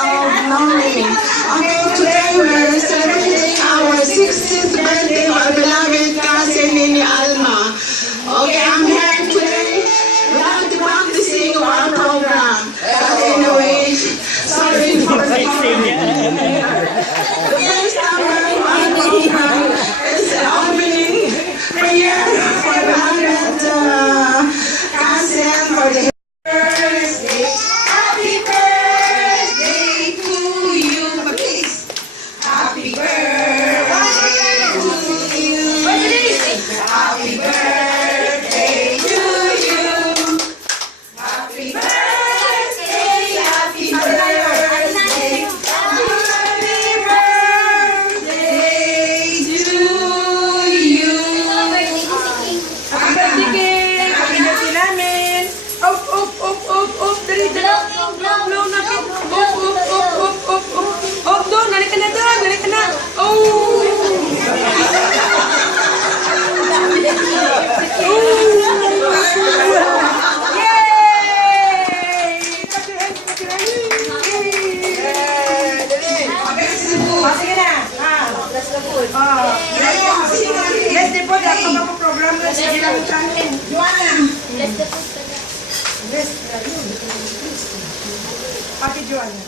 of morning. Okay, today we're celebrating our 60th birthday of our beloved cousin Nini Alma. Okay, I'm here today without practicing our program. But anyway, sorry for the first our program is opening prayer for the 100th cousin for the birthday. Happy birthday to you, please. Happy birthday to you. Happy birthday to you. Happy birthday, happy birthday, happy birthday to you. Happy birthday! Happy birthday namin! Up, up, up, up, up! Dali, dali! Blow na pit! Up, up, up, up, up, up! Up, doon! Nalika na doon! Nalika na! Oh! Yay! Sige na! Bless the food! Bless the food! Ako mag-program na sa ilang channel. Joanna! Bless the food. Bless the food. Ate Joanna.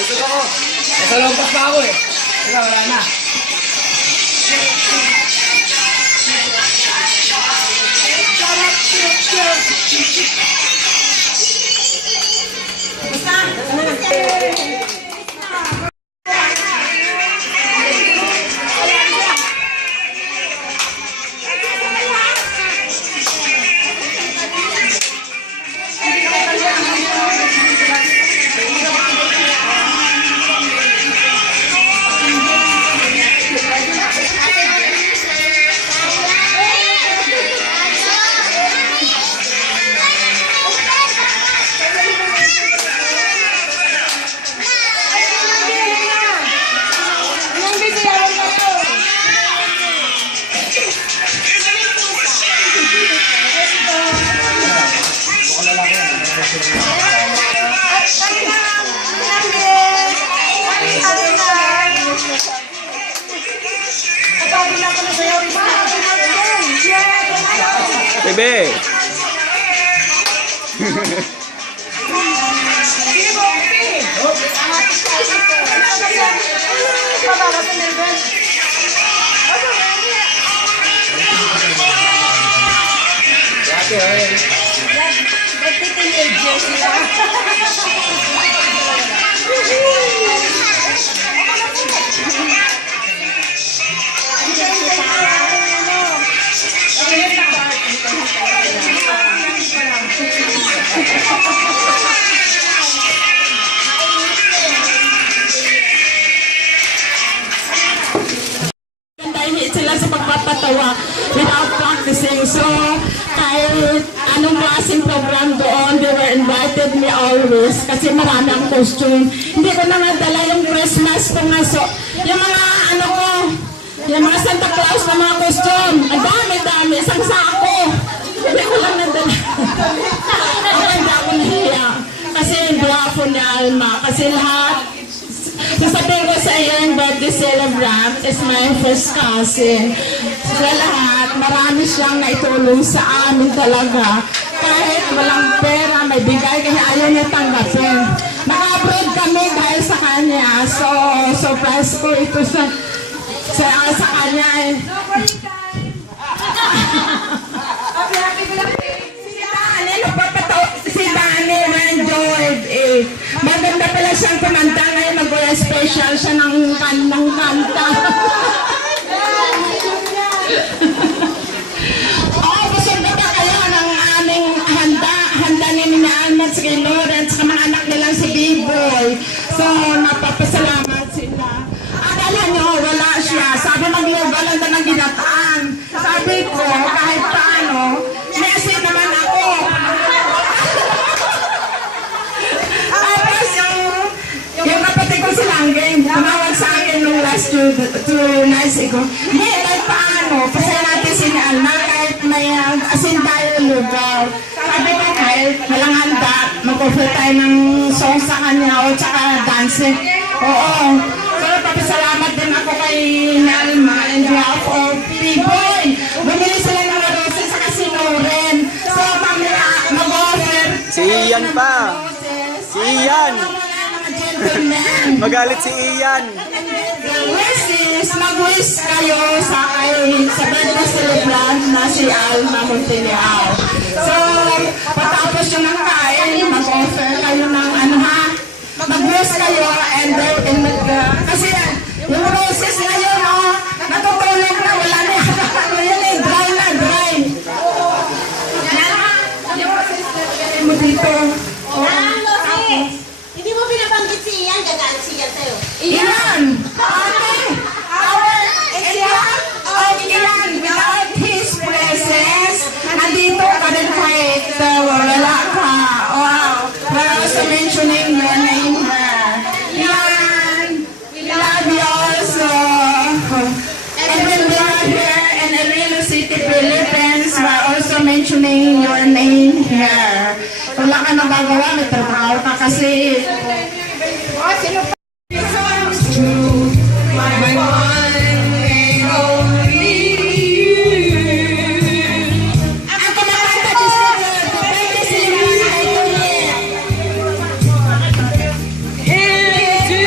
Ito ako. Nasa lompas pa ako eh. Wala na. Bebe. Sila sa pagpapatawa without practicing. So, kahit anong klaseng program doon, they were invited me always kasi marami ang costume. Hindi ko na nadala yung Christmas ko nga. So, yung mga ano ko, yung mga Santa Claus na mga costume, ang dami-dami, isang sako. Hindi ko lang nadala. Hindi ako nahiya. Kasi yung bravo ni Alma. Kasi lahat, sasabihin ko sa iyo, yung birthday celebrant is my first cousin. Sila lahat, marami siyang naitulong sa amin talaga. Kahit walang pera, may bigay, kaya ayaw niya tanggapin. Naka-abroad kami dahil sa kanya. So, surprise ko ito sa kanya eh. Si Dani enjoyed it. Maganda pala siyang kumanta ngayon, mag-special siya ng kanta. Oh, busog na ba kayo ng aming handa ni Nina Alma at si Lawrence, sa mga anak nilang si B-Boy. So, napapasalamat sila. Akala nyo, wala siya. Sabi mag-lugalan na ng ginataan. Sabi ko, kahit paano, Messi naman ako. Yung kapatid ko si Langgeng, tumawag sa akin nung last 2 nights ago. Hindi, kahit paano, pasaya natin si Alma kahit may asin tayo lugaw. Sabi ko kahit walang handa, mag-offer tayo ng song sa kanya o tsaka dancing. Oo. So, papasalamat din ako kay Alma and behalf of P-Boy. Bumili sila ng roses sa casino rin. So, mamaya mag-offer. Si Ian pa. Si Ian. Magalit si Ian. Wish is mag-wish kayo sa birthday celebrant na si Alma Monteleao. So, patapos yung ng kain, mag-offer kayo ng ano ha, mag-wish kayo and then kasi yung roses ngayon, oh, natutulog na, wala na yun eh, dry na, dry. Mo dito. Hindi mo binabanggit si Ian, gagalit si Ian sa'yo. Ian! Ate! In behalf of Ian, without his presence, nandito ka rin kahit wala ka. Wow! We're also mentioning your name here. Ian! We love you also. And when we are here in Iloilo City, Philippines, we're also mentioning your name here. Wala ka nang gagawa, may trabaho ka kasi. Oh, sino pa? My one and only you. Ang kumakanta ko sa birthday celebrant ay Here to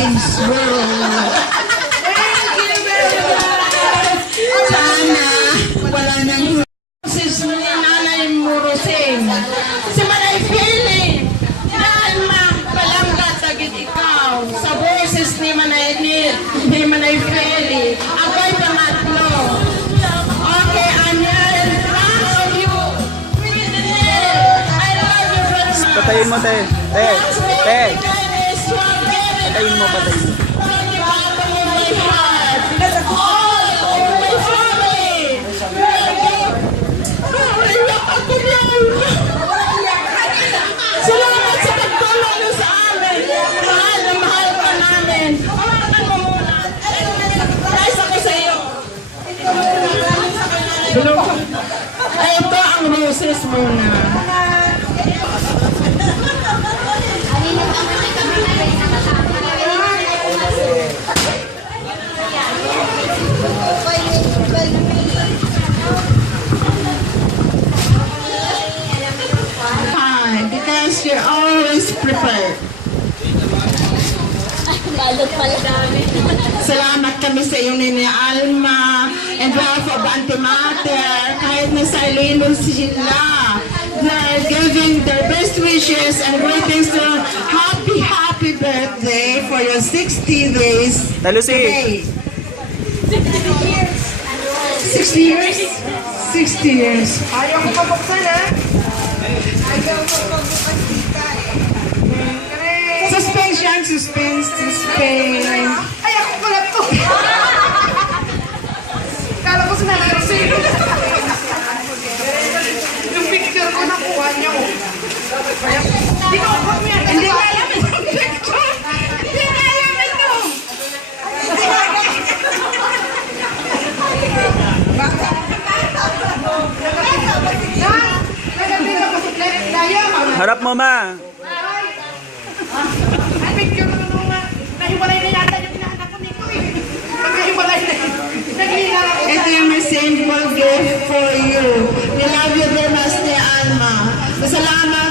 saves world. Sana wala nang sis mo ni Nanay Murusing. Si Manay Philip. Alma, palanggat agad ikaw. Sa boses ni Manay Philip. Ako'y pangatlo. Okay, I'm here in front of you. I love you, friends. Patayin mo, te. Te. Te. Patayin mo, patayin mo. Salamat sa pagtulong niyo sa amin. Mahal na mahal ka namin. Hawakan mo muna. Guys, ako sa iyo. Ay, ito ang roses muna. Hi, because you're always prepared. Balot pala. Salamat kami sa iyo, Nini Alma, and behalf of Auntie Mater, kahit nasa Iloilo sila. They're giving their best wishes and greetings to happy birthday for your 60 days Talusi. today. 60 years? 60 years. Ayaw ko pabuksan, ha? Suspense yan, suspense. Ay, ako pala to. Kala ko sinabi ko sa'yo. Yung picture ko nakuha niyo. Hindi ko ako Hindi ko alam yung picture. Hindi ko alam ito. Harap mo, ma. Ang picture ko nung nahiwalay na yata yung pinaanak ko nito eh. Naghiwalay na yun. Naghihinga ako. Ito yung may simple gift for you. We love you very much, ni Alma. Salamat